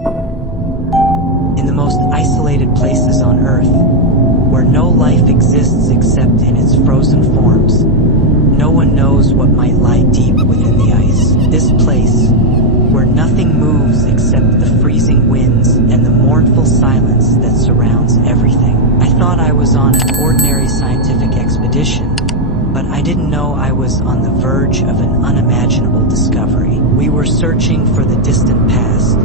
In the most isolated places on Earth, where no life exists except in its frozen forms, no one knows what might lie deep within the ice. This place, where nothing moves except the freezing winds and the mournful silence that surrounds everything. I thought I was on an ordinary scientific expedition, but I didn't know I was on the verge of an unimaginable discovery. We were searching for the distant past,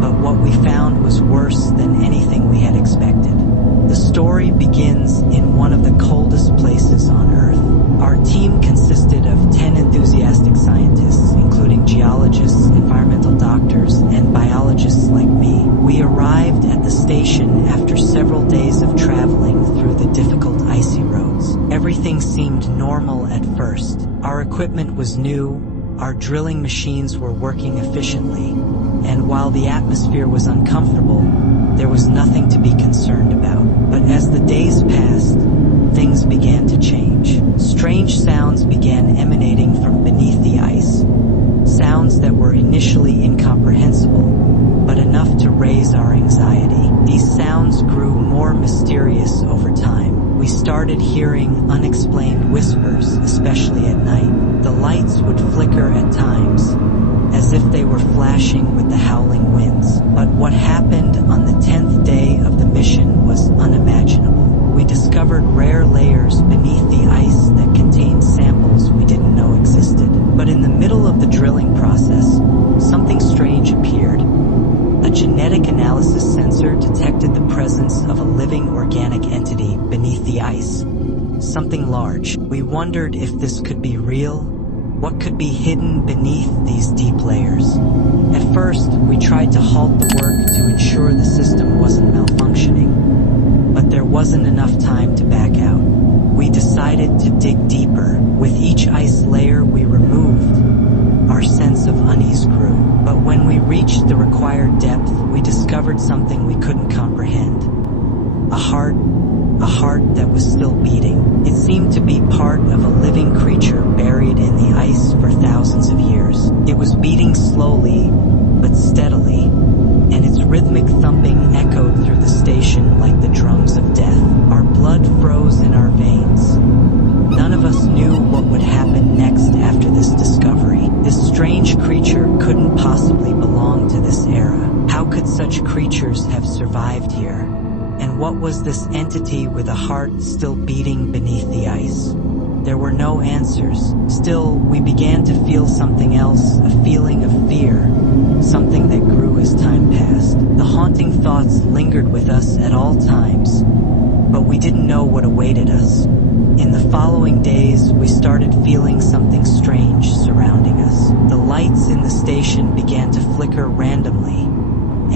but what we found was worse than anything we had expected. The story begins in one of the coldest places on Earth. Our team consisted of 10 enthusiastic scientists, including geologists, environmental doctors, and biologists like me. We arrived at the station after several days of traveling through the difficult icy roads. Everything seemed normal at first. Our equipment was new, our drilling machines were working efficiently, and while the atmosphere was uncomfortable, there was nothing to be concerned about. But as the days passed, things began to change. Strange sounds began emanating from beneath the ice. Sounds that were initially incomprehensible, but enough to raise our anxiety. These sounds grew more mysterious over time. We started hearing unexplained whispers, especially at night. The lights would flicker at times, as if they were flashing with the howling winds. But what happened on the 10th day of the mission was unimaginable. We discovered rare layers beneath the ice that contained samples we didn't know existed. But in the middle of the drilling process, something strange appeared. A genetic analysis sensor detected the presence of a living organic entity beneath the ice. Something large. We wondered if this could be real. What could be hidden beneath these deep layers? At first, we tried to halt the work to ensure the system wasn't malfunctioning, but there wasn't enough time to back out. We decided to dig deeper. With each ice layer we removed, our sense of unease grew. But when we reached the required depth, we discovered something we couldn't comprehend. A heart that was still beating. It seemed to be part of a living creature buried in the ice for thousands of years. It was beating slowly, but steadily, and its rhythmic thumping echoed through the station like the drums of death. Our blood froze in our veins. None of us knew what would happen next after this discovery. This strange creature couldn't possibly belong to this era. How could such creatures have survived here? And what was this entity with a heart still beating beneath the ice? There were no answers. Still, we began to feel something else, a feeling of fear, something that grew as time passed. The haunting thoughts lingered with us at all times, but we didn't know what awaited us. In the following days, we started feeling something strange surrounding us. The lights in the station began to flicker randomly,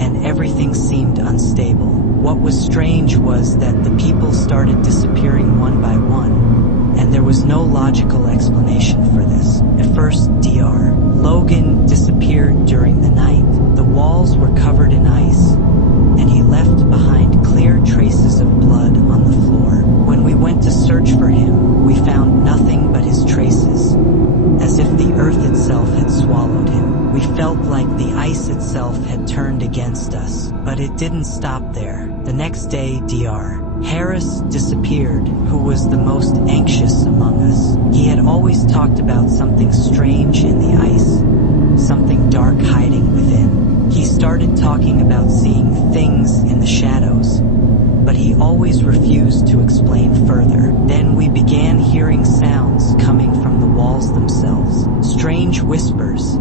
and everything seemed unstable. What was strange was that the people started disappearing one by one, and there was no logical explanation for this. At first, Dr. Logan disappeared during the night. The walls were covered in ice, and he left behind clear traces of blood on the floor. When we went to search for him, we found nothing but his traces, as if the earth itself had swallowed him. We felt like the ice itself had turned against us, but it didn't stop there. The next day, Dr. Harris disappeared, who was the most anxious among us. He had always talked about something strange in the ice, something dark hiding within. He started talking about seeing things in the shadows, but he always refused to explain further. Then we began hearing sounds coming from the walls themselves, strange whispers,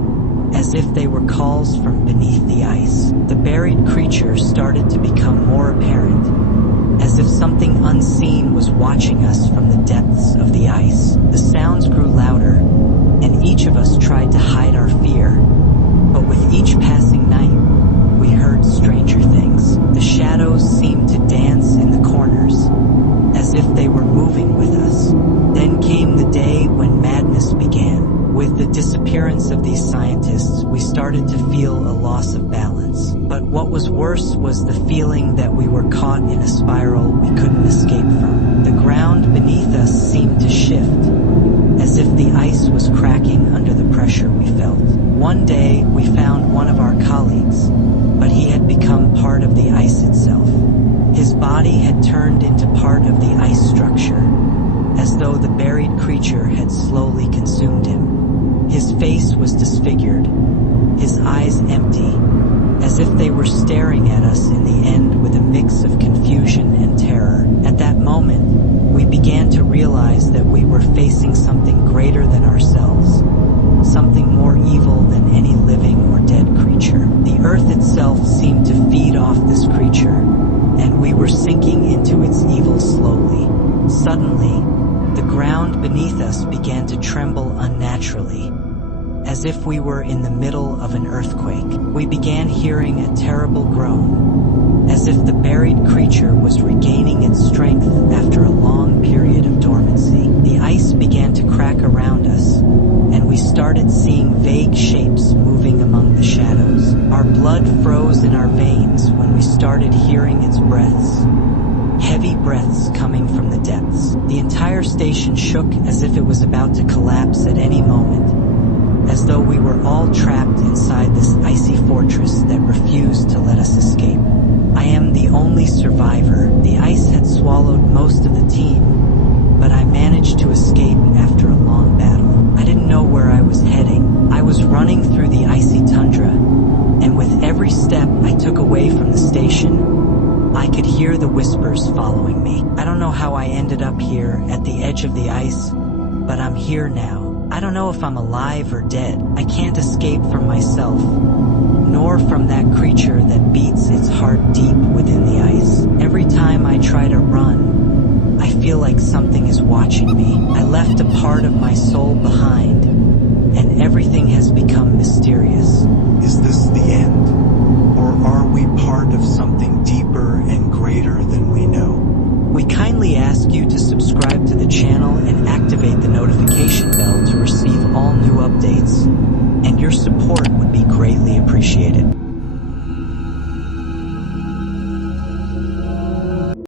as if they were calls from beneath the ice. The buried creature started to become more apparent, as if something unseen was watching us from the depths of the ice. The sounds grew louder, and each of us tried to hide our fear. But with each passing night, we heard stranger things. The shadows seemed to dance in the corners, as if they were moving with us. Then came the day when madness began. With the disappearance of these scientists, we started to feel a loss of balance. But what was worse was the feeling that we were caught in a spiral we couldn't escape from. The ground beneath us seemed to shift, as if the ice was cracking under the pressure we felt. One day, we found one of our colleagues, but he had turned into part of the ice structure, as though the buried creature had slowly consumed him. His face was disfigured, his eyes empty, as if they were staring at us in the end with a mix of confusion and terror. At that moment, we began to realize that we were facing something greater than ourselves, something more evil than any living or dead creature. The earth itself seemed to feed off this creature, and we were sinking into its evil slowly. Suddenly, the ground beneath us began to tremble unnaturally, as if we were in the middle of an earthquake. We began hearing a terrible groan, as if the buried creature was regaining its strength after a long period of dormancy. The ice began to crack around us, and we started seeing vague shapes moving among the shadows. Our blood froze in our veins when we started hearing its breaths. Heavy breaths coming from the depths. The entire station shook as if it was about to collapse at any moment, as though we were all trapped inside this icy fortress that refused to let us escape. I am the only survivor. The ice had swallowed most of the team, but I managed to escape after a long battle. I didn't know where I was heading. I was running through the icy tundra, and with every step I took away from the station, I could hear the whispers following me. I don't know how I ended up here at the edge of the ice, but I'm here now. I don't know if I'm alive or dead. I can't escape from myself, nor from that creature that beats its heart deep within the ice. Every time I try to run, I feel like something is watching me. I left a part of my soul behind, and everything has become mysterious. Is this the end? Or are we part of something deeper and greater than we know? We kindly ask you to subscribe to the channel and activate the notification bell